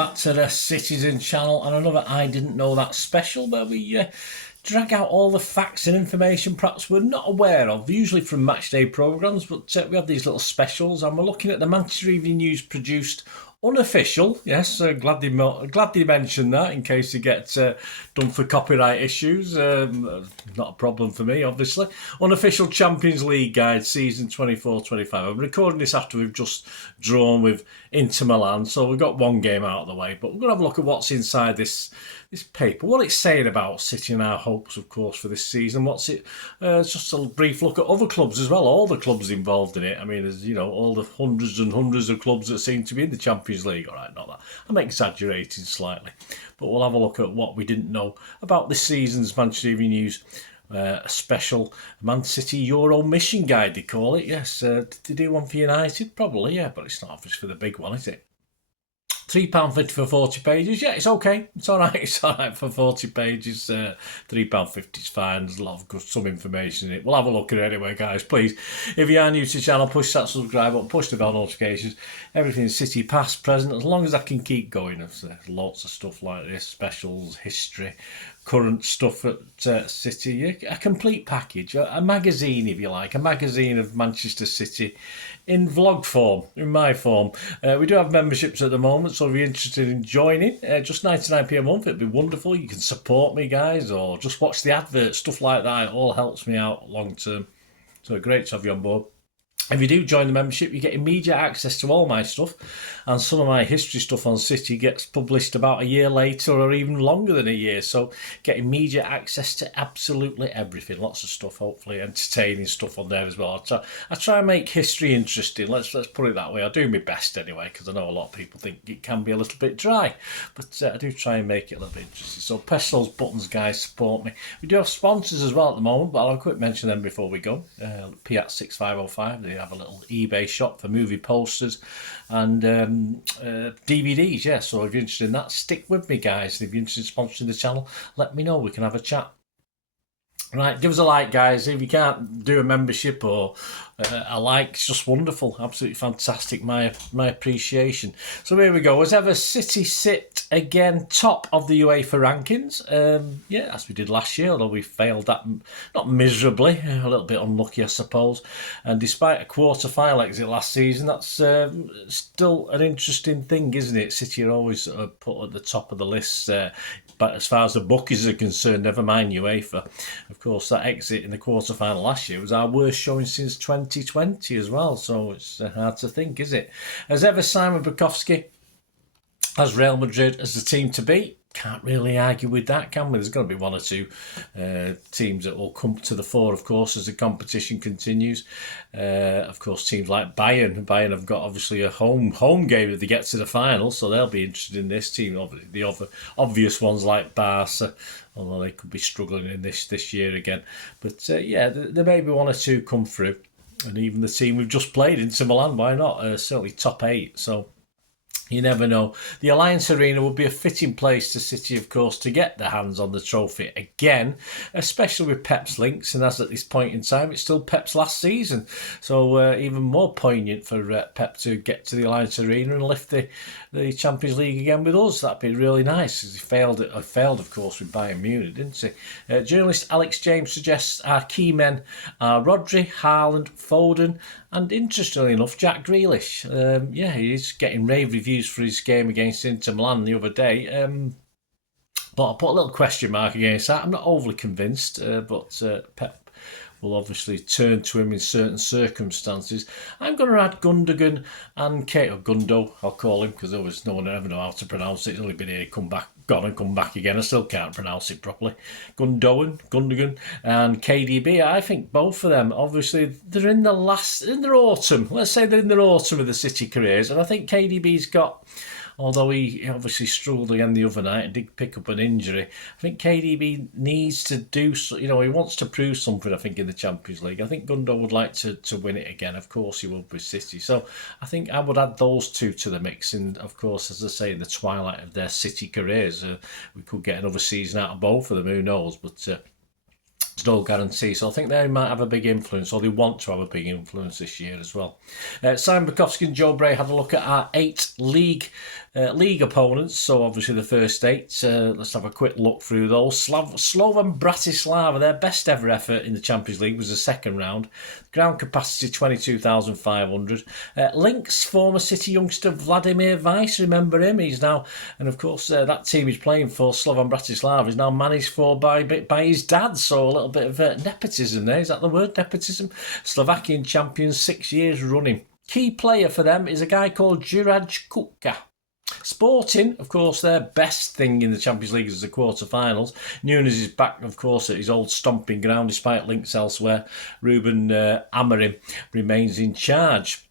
back to the Citizen channel and another I Didn't Know That special where we drag out all the facts and information perhaps we're not aware of, usually from matchday programmes, but we have these little specials and we're looking at the Manchester Evening News produced Unofficial. Yes, glad they mentioned that in case they get done for copyright issues. Not a problem for me, obviously. Unofficial Champions League Guide, Season 24-25. I'm recording this after we've just drawn with Inter Milan, so we've got one game out of the way. But we're going to have a look at what's inside this paper, what it's saying about City and our hopes, of course, for this season. It's just a brief look at other clubs as well, all the clubs involved in it. I mean, there's, all the hundreds and hundreds of clubs that seem to be in the Champions League. All right, not that. I'm exaggerating slightly. But we'll have a look at what we didn't know about this season's Manchester Evening News special Man City Euro Mission Guide, they call it. Yes, did they do one for United? Probably, yeah, but it's not obviously for the big one, is it? £3.50 for 40 pages. Yeah, it's okay. It's all right. It's all right for 40 pages. £3.50 is fine. There's a lot of good, some information in it. We'll have a look at it anyway, guys. Please, if you are new to the channel, push that subscribe button, push the bell notifications. Everything's City past, present, as long as I can keep going. There's lots of stuff like this, specials, history, current stuff at City. A complete package, a magazine, if you like, a magazine of Manchester City in vlog form, in my form. We do have memberships at the moment, so if you're interested in joining, just 99p a month, it'd be wonderful. You can support me, guys, or just watch the adverts, stuff like that. It all helps me out long term. So great to have you on board. If you do join the membership, you get immediate access to all my stuff, and some of my history stuff on City gets published about a year later or even longer than a year. So get immediate access to absolutely everything. Lots of stuff, hopefully entertaining stuff on there as well. I try and make history interesting. Let's put it that way. I do my best anyway, because I know a lot of people think it can be a little bit dry, but I do try and make it a little bit interesting. So press those buttons, guys. Support me. We do have sponsors as well at the moment, but I'll quick mention them before we go. Piat 6505. They have a little eBay shop for movie posters and DVDs. Yeah, so if you're interested in that, stick with me, guys. If you're interested in sponsoring the channel, let me know. We can have a chat. Right, give us a like, guys. If you can't do a membership or a like, it's just wonderful, absolutely fantastic. My appreciation. So here we go. As ever, City sit again top of the UEFA rankings. Yeah, as we did last year, although we failed that not miserably, a little bit unlucky, I suppose. And despite a quarter-final exit last season, that's still an interesting thing, isn't it? City are always put at the top of the list. But as far as the bookies are concerned, never mind UEFA. Of course, that exit in the quarter-final last year was our worst showing since 2020 as well. So it's hard to think, is it? As ever, Simon Bukowski has Real Madrid as the team to beat. Can't really argue with that, can we? There's going to be one or two teams that will come to the fore, of course, as the competition continues. Of course, teams like Bayern. Bayern have got, obviously, a home game if they get to the final, so they'll be interested in this team. The other obvious ones like Barca, although they could be struggling in this year again. But, yeah, there may be one or two come through. And even the team we've just played, Inter Milan, why not? Certainly top 8, so you never know. The Alliance Arena would be a fitting place to City, of course, to get their hands on the trophy again, especially with Pep's links. And as at this point in time, it's still Pep's last season. So even more poignant for Pep to get to the Alliance Arena and lift the Champions League again with us. That'd be really nice. He failed, of course, with Bayern Munich, didn't he? Journalist Alex James suggests our key men are Rodri, Haaland, Foden, and interestingly enough, Jack Grealish. Yeah, he's getting rave reviews for his game against Inter Milan the other day. But I'll put a little question mark against that. I'm not overly convinced, but Pep will obviously turn to him in certain circumstances. I'm going to add Gundogan and Kate, or Gundo, I'll call him, because always no one ever know how to pronounce it. He's only been here, gone and come back again. I still can't pronounce it properly. Gundogan and KDB. I think both of them, obviously, they're in their autumn. Let's say they're in their autumn of the City careers, and I think KDB's got, although he obviously struggled again the other night and did pick up an injury, I think KDB needs to do, he wants to prove something, I think, in the Champions League. I think Gundo would like to win it again. Of course he will with City. So I think I would add those two to the mix. And of course, as I say, in the twilight of their City careers, we could get another season out of both of them, who knows. But no guarantee. So I think they might have a big influence, or they want to have a big influence this year as well. Simon Bukowski and Joe Bray had a look at our 8 league opponents. So obviously the first 8. Let's have a quick look through those. Slovan Bratislava, their best ever effort in the Champions League was the second round. Ground capacity 22,500. Lynx former City youngster Vladimir Weiss, remember him? He's now, and of course that team he's playing for, Slovan Bratislava, is now managed for by his dad. So a little bit of nepotism there. Is that the word, nepotism? Slovakian champions 6 years running. Key player for them is a guy called Juraj Kuka. Sporting, of course, their best thing in the Champions League is the quarter-finals. Nunes is back, of course, at his old stomping ground despite links elsewhere. Ruben Amorim remains in charge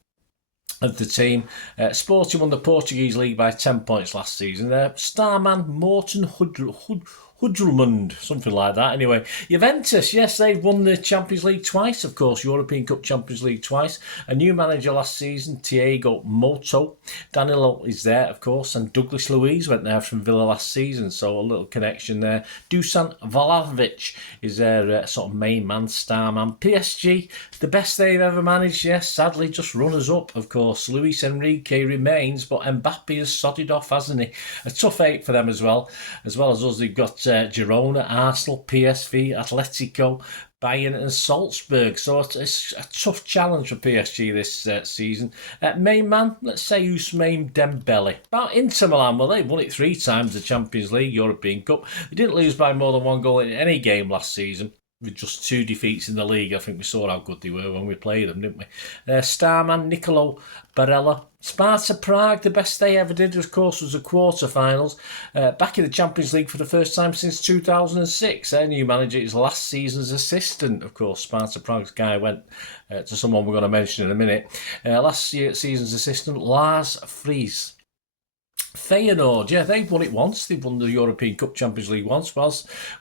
of the team. Sporting won the Portuguese league by 10 points last season. Their star man, Morten Hudrumund, something like that. Anyway, Juventus, yes, they've won the Champions League twice, of course, European Cup Champions League twice. A new manager last season, Thiago Motta. Danilo is there, of course, and Douglas Luiz went there from Villa last season, so a little connection there. Dusan Vlahovic is their sort of main man, star man. PSG, the best they've ever managed, yes, sadly just runners-up, of course. Luis Enrique remains, but Mbappe has sodded off, hasn't he? A tough 8 for them as well as us. They've got Girona, Arsenal, PSV, Atletico, Bayern and Salzburg. So it's a tough challenge for PSG this season. Main man, let's say Ousmane Dembele. About Inter Milan, well, they won it 3 times, the Champions League, European Cup. They didn't lose by more than 1 goal in any game last season, with just 2 defeats in the league. I think we saw how good they were when we played them, didn't we? Starman Nicolo Barella. Sparta Prague, the best they ever did, of course, was the quarter-finals. Back in the Champions League for the first time since 2006. Their new manager is last season's assistant, of course. Sparta Prague's guy went to someone we're going to mention in a minute. Last season's assistant, Lars Friis. Feyenoord, yeah, they've won it once. They've won the European Cup Champions League once.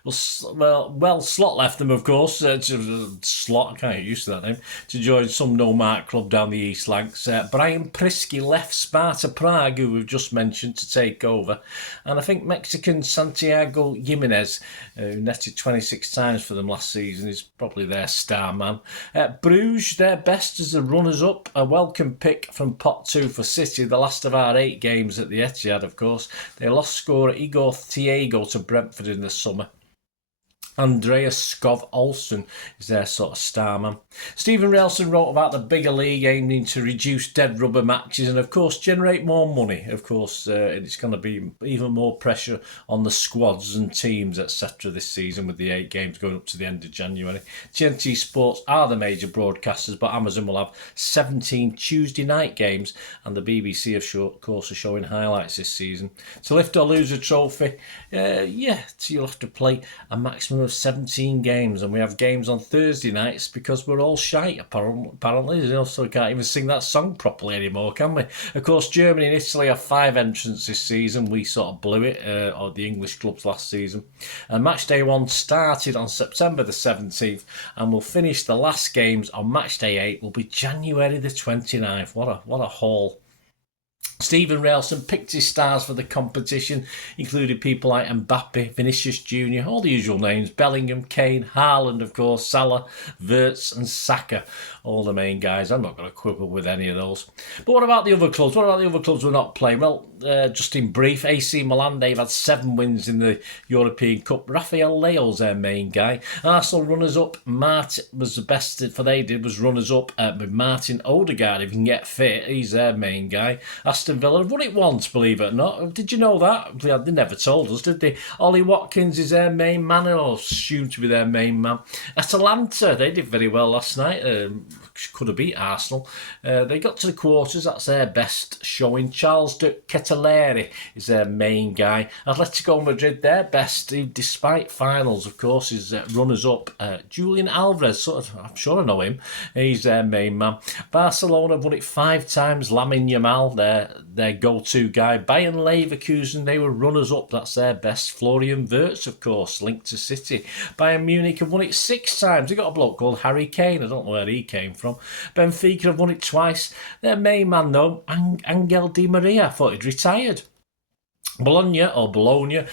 Slot left them, of course. Slot, I can't get used to that name. To join some no-mark club down the East Lancs. Brian Prisky left Sparta Prague, who we've just mentioned, to take over. And I think Mexican Santiago Jimenez, who netted 26 times for them last season, is probably their star man. Bruges, their best as the runners-up. A welcome pick from Pot 2 for City, the last of our 8 games at the Etihad, of course. They lost scorer Igor Thiago to Brentford in the summer. Andreas Skov Olsen is their sort of star man. Stephen Railson wrote about the bigger league aiming to reduce dead rubber matches and, of course, generate more money. Of course, it's going to be even more pressure on the squads and teams, etc. this season with the 8 games going up to the end of January. TNT Sports are the major broadcasters, but Amazon will have 17 Tuesday night games, and the BBC, of course, are showing highlights this season. To lift or lose a trophy, you'll have to play a maximum of 17 games, and we have games on Thursday nights because we're all shite apparently, so we can't even sing that song properly anymore, can we? Of course, Germany and Italy have 5 entrants this season. We sort of blew it, or the English clubs last season. And match day 1 started on September the 17th and will finish the last games on match day 8 will be January the 29th. What a haul. Stephen Railson picked his stars for the competition, including people like Mbappe, Vinicius Jr., all the usual names, Bellingham, Kane, Haaland, of course, Salah, Wirtz and Saka, all the main guys. I'm not going to quibble with any of those. But what about the other clubs? What about the other clubs we're not playing? Well, just in brief, AC Milan, they've had 7 wins in the European Cup. Rafael Leao's their main guy. Arsenal runners-up. Marc was the best for they did, was runners-up with Martin Odegaard. If he can get fit, he's their main guy. Aston Villa have won it once, believe it or not. Did you know that? They never told us, did they? Ollie Watkins is their main man, or assumed to be their main man. Atalanta, they did very well last night. Could have beat Arsenal. They got to the quarters. That's their best showing. Charles de Ketelaere is their main guy. Atletico Madrid, their best, despite finals, of course, is runners-up. Julian Alvarez, I'm sure I know him. He's their main man. Barcelona have won it 5 times. Lamine Yamal, their go-to guy. Bayern Leverkusen, they were runners-up. That's their best. Florian Wirtz, of course, linked to City. Bayern Munich have won it 6 times. They got a bloke called Harry Kane. I don't know where he came from. Benfica have won it twice. Their main man, though, Angel Di Maria, I thought he'd retired. Bologna,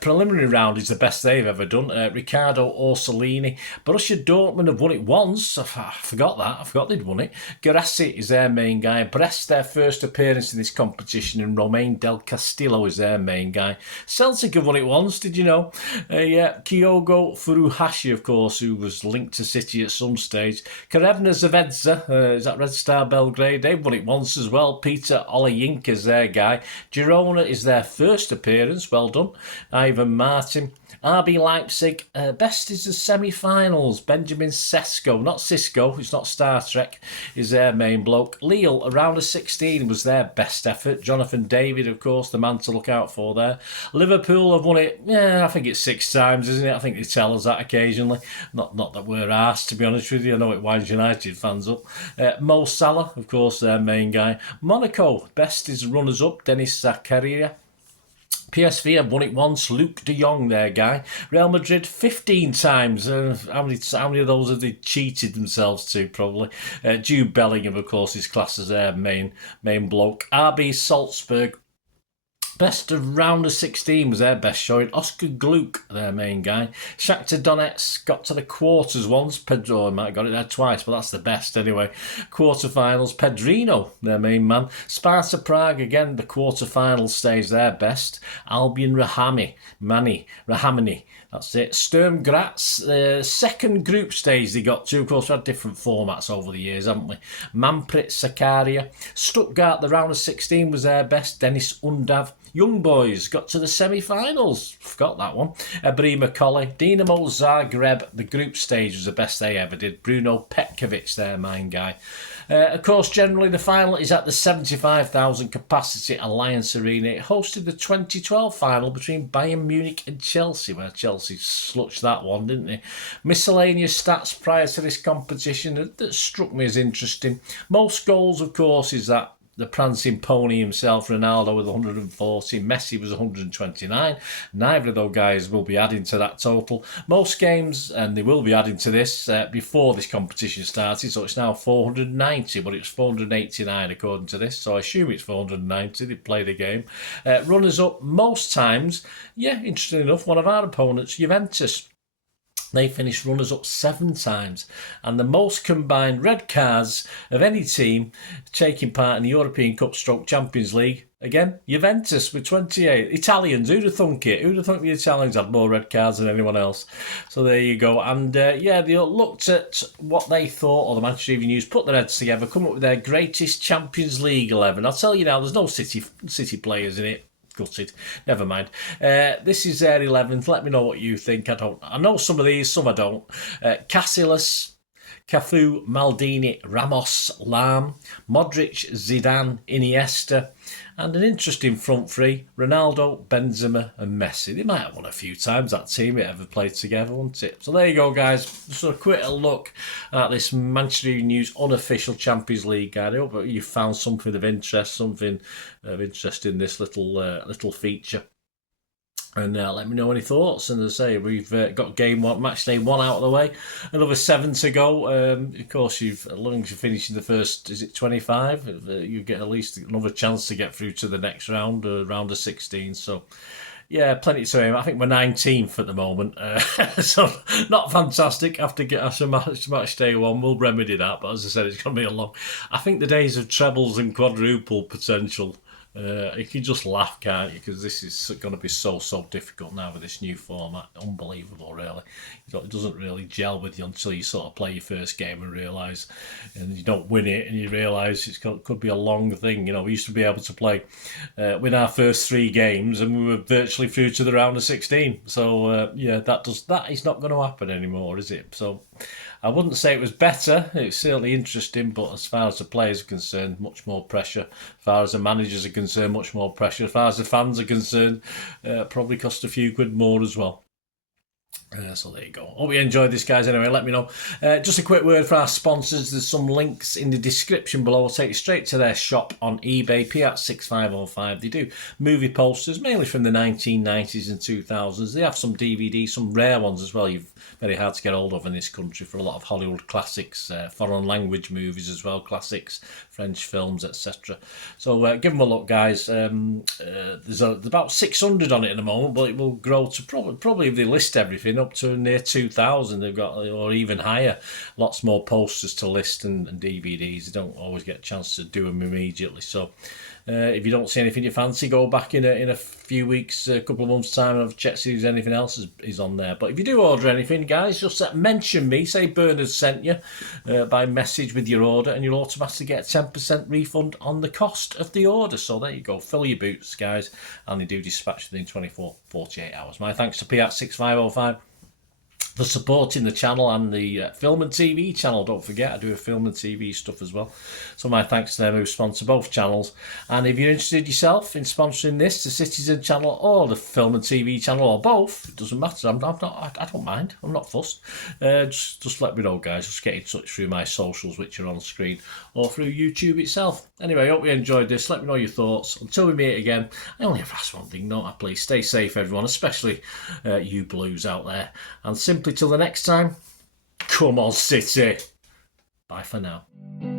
preliminary round is the best they've ever done. Riccardo Orsolini. Borussia Dortmund have won it once. I forgot that. I forgot they'd won it. Garassi is their main guy. Brest, their first appearance in this competition, and Romain Del Castillo is their main guy. Celtic have won it once, did you know? Kyogo Furuhashi, of course, who was linked to City at some stage. Krevna Zvezda, is that Red Star Belgrade? They've won it once as well. Peter Olajinka is their guy. Girona is their first appearance, well done. Ivan Martin. RB Leipzig, best is the semi-finals. Benjamin Sesko, not Cisco, it's not Star Trek, is their main bloke. Lille, around a 16 was their best effort. Jonathan David, of course, the man to look out for there. Liverpool have won it, I think it's 6 times, isn't it? I think they tell us that occasionally. Not that we're asked, to be honest with you. I know it winds United fans up. Mo Salah, of course, their main guy. Monaco, best is runners-up. Denis Zakaria. PSV have won it once. Luke de Jong, their guy. Real Madrid 15 times. How many of those have they cheated themselves to? Probably. Jude Bellingham, of course, is classed as their main bloke. RB Salzburg. Best of round of 16 was their best showing. Oscar Gluck, their main guy. Shakhtar Donetsk got to the quarters once. Pedro might have got it there twice, but that's the best anyway. Quarterfinals, Pedrino, their main man. Sparta Prague, again, the quarterfinals stage, their best. Albion Rahamani, that's it. Sturm Graz, second group stage they got to. Of course, we had different formats over the years, haven't we? Manprit Sakarya. Stuttgart, the round of 16 was their best. Dennis Undav. Young Boys got to the semi-finals. Forgot that one. Brima Colli. Dinamo Zagreb, the group stage was the best they ever did. Bruno Petkovic, their main guy. Of course, generally the final is at the 75,000 capacity Alliance Arena. It hosted the 2012 final between Bayern Munich and Chelsea, where Chelsea slutched that one, didn't they? Miscellaneous stats prior to this competition that struck me as interesting. Most goals, of course, is that the prancing pony himself, Ronaldo, with 140. Messi was 129. Neither of those guys will be adding to that total. Most games, and they will be adding to this before this competition started, so it's now 490, but it's 489 according to this, so I assume it's 490. They play the game. Runners-up most times, interesting enough, one of our opponents, Juventus. They finished runners-up 7 times, and the most combined red cards of any team taking part in the European Cup / Champions League. Again, Juventus with 28. Italians, who'd have thunk it? Who'd have thunk the Italians had more red cards than anyone else? So there you go. And they looked at what they thought, or the Manchester Evening News put their heads together, come up with their greatest Champions League 11. I'll tell you now, there's no City players in it. Gutted. Never mind. This is their 11th. Let me know what you think. I know some of these, some I don't. Casillas, Cafu, Maldini, Ramos, Lam, Modric, Zidane, Iniesta, and an interesting front three, Ronaldo, Benzema and Messi. They might have won a few times, that team, it ever played together, wouldn't it? So there you go, guys. Just a quick look at this Manchester Evening News unofficial Champions League guide. I hope you found something of interest, in this little feature. And let me know any thoughts. And as I say, we've got match day 1 out of the way. Another 7 to go. Of course, as long as you're finishing the first, is it 25? You get at least another chance to get through to the next round, round of 16. So, plenty to aim. I think we're 19th at the moment. So, not fantastic. After match day 1, we'll remedy that. But as I said, it's going to be a long... I think the days of trebles and quadruple potential... you can just laugh, can't you? Because this is going to be so difficult now with this new format. Unbelievable, really. It doesn't really gel with you until you sort of play your first game and realise, and you don't win it, and you realise it could be a long thing. We used to be able to play, win our first 3 games, and we were virtually through to the round of 16. So that is not going to happen anymore, is it? So. I wouldn't say it was better. It's certainly interesting, but as far as the players are concerned, much more pressure. As far as the managers are concerned, much more pressure. As far as the fans are concerned, probably cost a few quid more as well. So there you go. Hope you enjoyed this, guys. Anyway, let me know. Just a quick word for our sponsors. There's some links in the description below. I'll take you straight to their shop on eBay, P6505. They do movie posters, mainly from the 1990s and 2000s. They have some DVDs, some rare ones as well. You've very hard to get hold of in this country for a lot of Hollywood classics, foreign language movies as well, classics, French films, etc. So give them a look, guys. There's about 600 on it at the moment, but it will grow to probably if they list everything up to near 2,000. They've got, or even higher, lots more posters to list and DVDs. They don't always get a chance to do them immediately. So if you don't see anything you fancy, go back in a few weeks, a couple of months' time, and check see if anything else is on there. But if you do order anything, guys, just mention me. Say Bernard sent you by message with your order, and you'll automatically get a 10% refund on the cost of the order. So there you go. Fill your boots, guys, and they do dispatch within 48 hours. My thanks to P6505 for supporting the channel and the film and TV channel. Don't forget, I do a film and TV stuff as well. So my thanks to them who sponsor both channels. And if you're interested yourself in sponsoring this, the Citizen channel or the film and TV channel or both, it doesn't matter. I don't mind. I'm not fussed. Just let me know, guys. Just get in touch through my socials, which are on screen, or through YouTube itself. Anyway, I hope you enjoyed this. Let me know your thoughts. Until we meet again, I only have to ask one thing, don't I? Please stay safe, everyone, especially you Blues out there. And simply till the next time, come on, City. Bye for now.